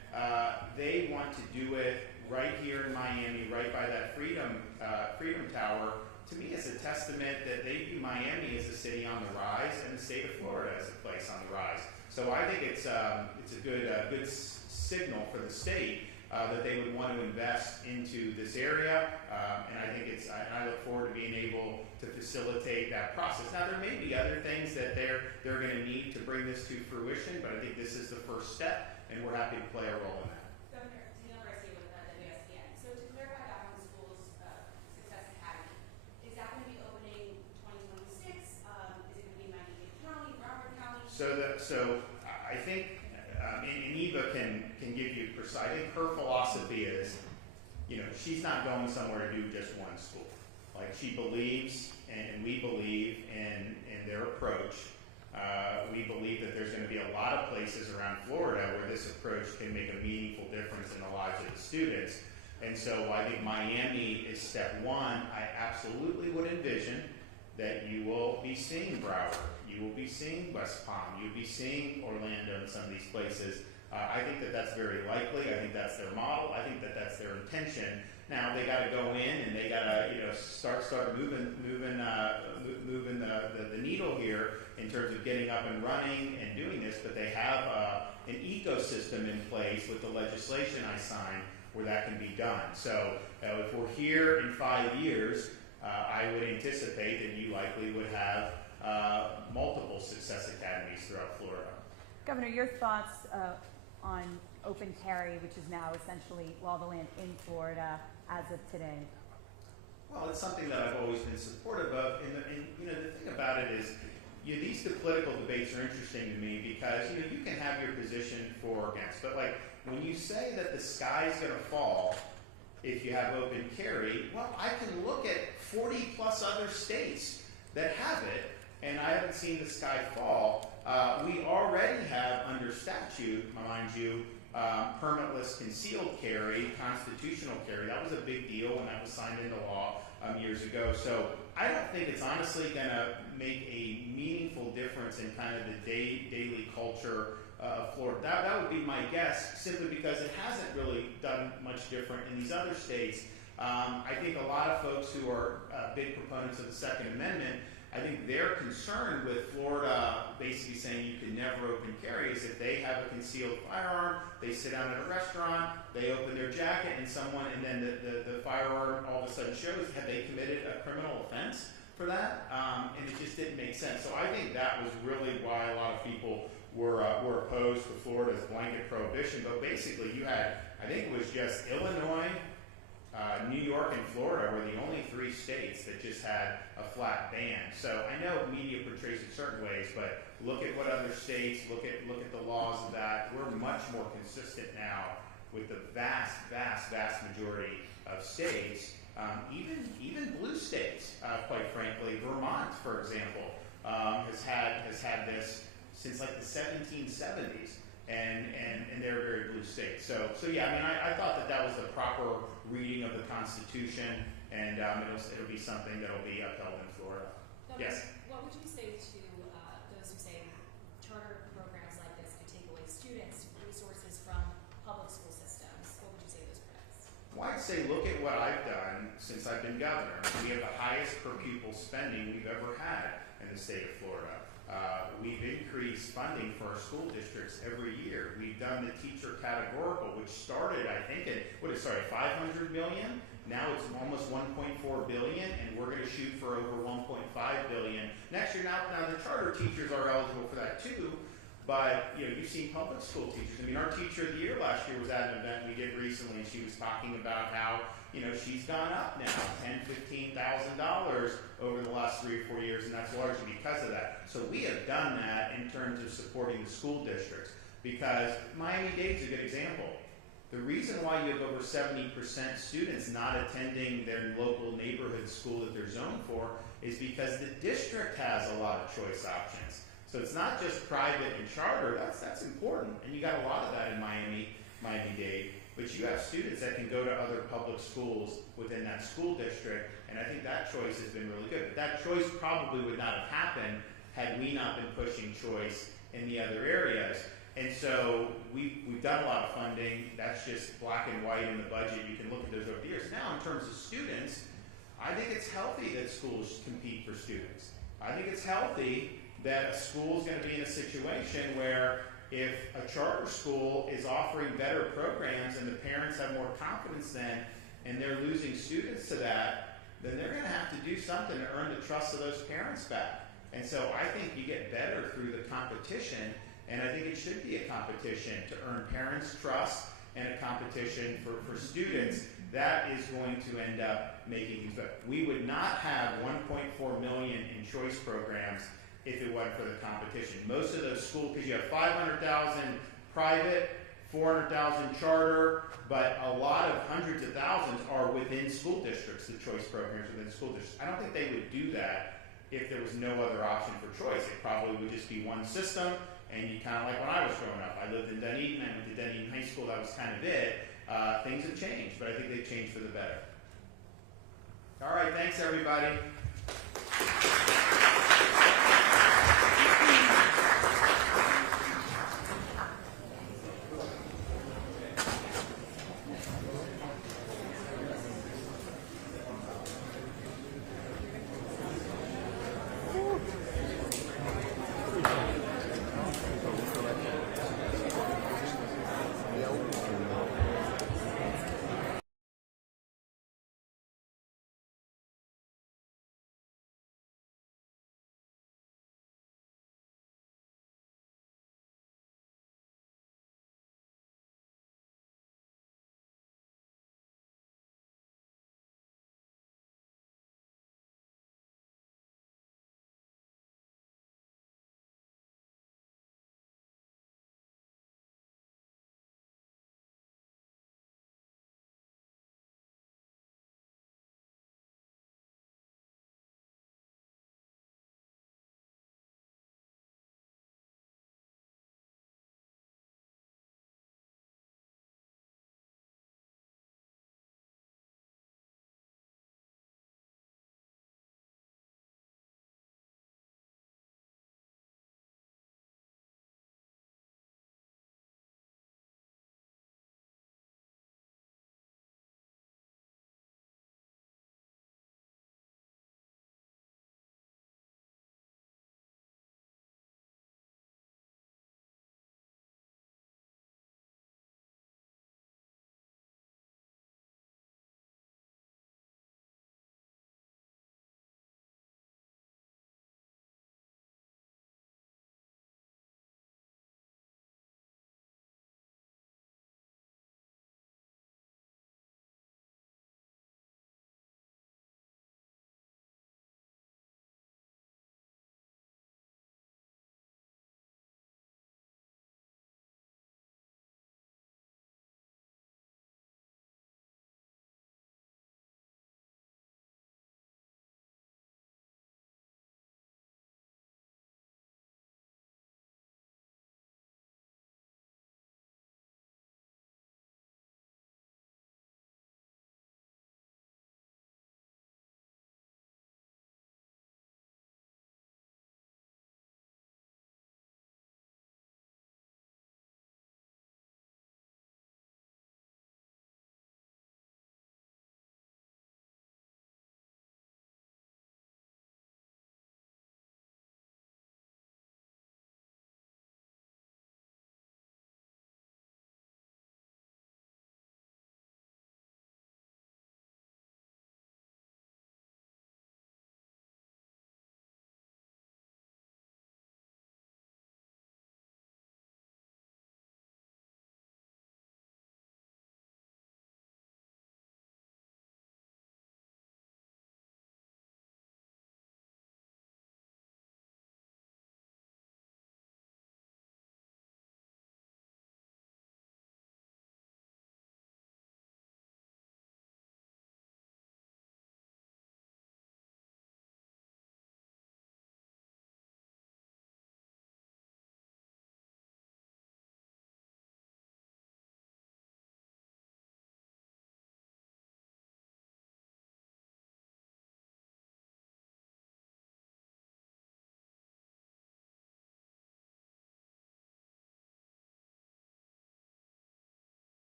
they want to do it right here in Miami, right by that Freedom Tower, to me is a testament that they view Miami as a city on the rise and the state of Florida as a place on the rise. So I think it's a good signal for the state that they would want to invest into this area, and I think I look forward to being able to facilitate that process. Now there may be other things that they're going to need to bring this to fruition, but I think this is the first step, and we're happy to play a role in that. Governor, Danielle Garcia with WSPN. So to clarify that on the school's Success Academy, is that going to be opening 2026? Is it going to be in Miami-Dade County, Broward County? So I think, and Eva can give you precise. I think her philosophy is, she's not going somewhere to do just one school. Like she believes, and we believe in their approach. We believe that there's going to be a lot of places around Florida where this approach can make a meaningful difference in the lives of the students. And so I think Miami is step one. I absolutely would envision that you will be seeing Broward, you will be seeing West Palm, you'll be seeing Orlando and some of these places. I think that that's very likely. I think that's their model. I think that that's their intention. Now they got to go in and they got to start moving the needle here in terms of getting up and running and doing this. But they have an ecosystem in place with the legislation I signed where that can be done. So if we're here in 5 years, I would anticipate that you likely would have multiple Success Academies throughout Florida. Governor, your thoughts on open carry, which is now essentially law of the land in Florida as of today? Well, it's something that I've always been supportive of. And the thing about it is, these political debates are interesting to me because, you can have your position for or against. But, when you say that the sky's going to fall if you have open carry, well, I can look at 40 plus other states that have it, and I haven't seen the sky fall. We already have under statute, mind you, permitless concealed carry, constitutional carry. That was a big deal when that was signed into law years ago. So I don't think it's honestly going to make a meaningful difference in kind of the daily culture of Florida. That would be my guess, simply because it hasn't really done much different in these other states. I think a lot of folks who are big proponents of the Second Amendment, I think their concern with Florida basically saying you can never open carry is if they have a concealed firearm, they sit down at a restaurant, they open their jacket, and then the firearm all of a sudden shows, have they committed a criminal offense for that? And it just didn't make sense. So I think that was really why a lot of people were opposed to Florida's blanket prohibition. But basically you had, I think it was just Illinois, New York, and Florida were the only 3 states that just had a flat ban. So I know media portrays it certain ways, but look at what other states, look at the laws of that. We're much more consistent now with the vast majority of states, even blue states, quite frankly. Vermont, for example, has had this since like the 1770s. And they're a very blue state. So yeah, I thought that was the proper reading of the Constitution, and it'll be something that'll be upheld in Florida. Yes? What would you say to those who say charter programs like this could take away students' resources from public school systems? What would you say to those critics? Well, I'd say look at what I've done since I've been governor. We have the highest per pupil spending we've ever had in the state of Florida. We've increased funding for our school districts every year. We've done the teacher categorical, which started, I think, at $500 million. Now it's almost $1.4 billion, and we're going to shoot for over $1.5 billion next year. Now the charter teachers are eligible for that too. But you've seen public school teachers. Our teacher of the year last year was at an event we did recently, and she was talking about how she's gone up now $10,000, $15,000 over the last 3 or 4 years, and that's largely because of that. So we have done that in terms of supporting the school districts, because Miami-Dade's a good example. The reason why you have over 70% students not attending their local neighborhood school that they're zoned for is because the district has a lot of choice options. So it's not just private and charter. That's important, and you got a lot of that in Miami-Dade. but you have students that can go to other public schools within that school district, and I think that choice has been really good. But that choice probably would not have happened had we not been pushing choice in the other areas. And so we've done a lot of funding. That's just black and white in the budget. You can look at those over the years. Now, in terms of students, I think it's healthy that schools compete for students. I think it's healthy that a school is going to be in a situation where if a charter school is offering better programs and the parents have more confidence then, and they're losing students to that, then they're going to have to do something to earn the trust of those parents back. And so I think you get better through the competition, and I think it should be a competition to earn parents' trust and a competition for students. That is going to end up making things better. We would not have 1.4 million in choice programs if it wasn't for the competition. Most of those schools, because you have 500,000 private, 400,000 charter, but a lot of hundreds of thousands are within school districts, the choice programs within school districts. I don't think they would do that if there was no other option for choice. It probably would just be one system, and you kind of like when I was growing up. I lived in Dunedin, I went to Dunedin High School, that was kind of it. Things have changed, but I think they've changed for the better. All right, thanks everybody.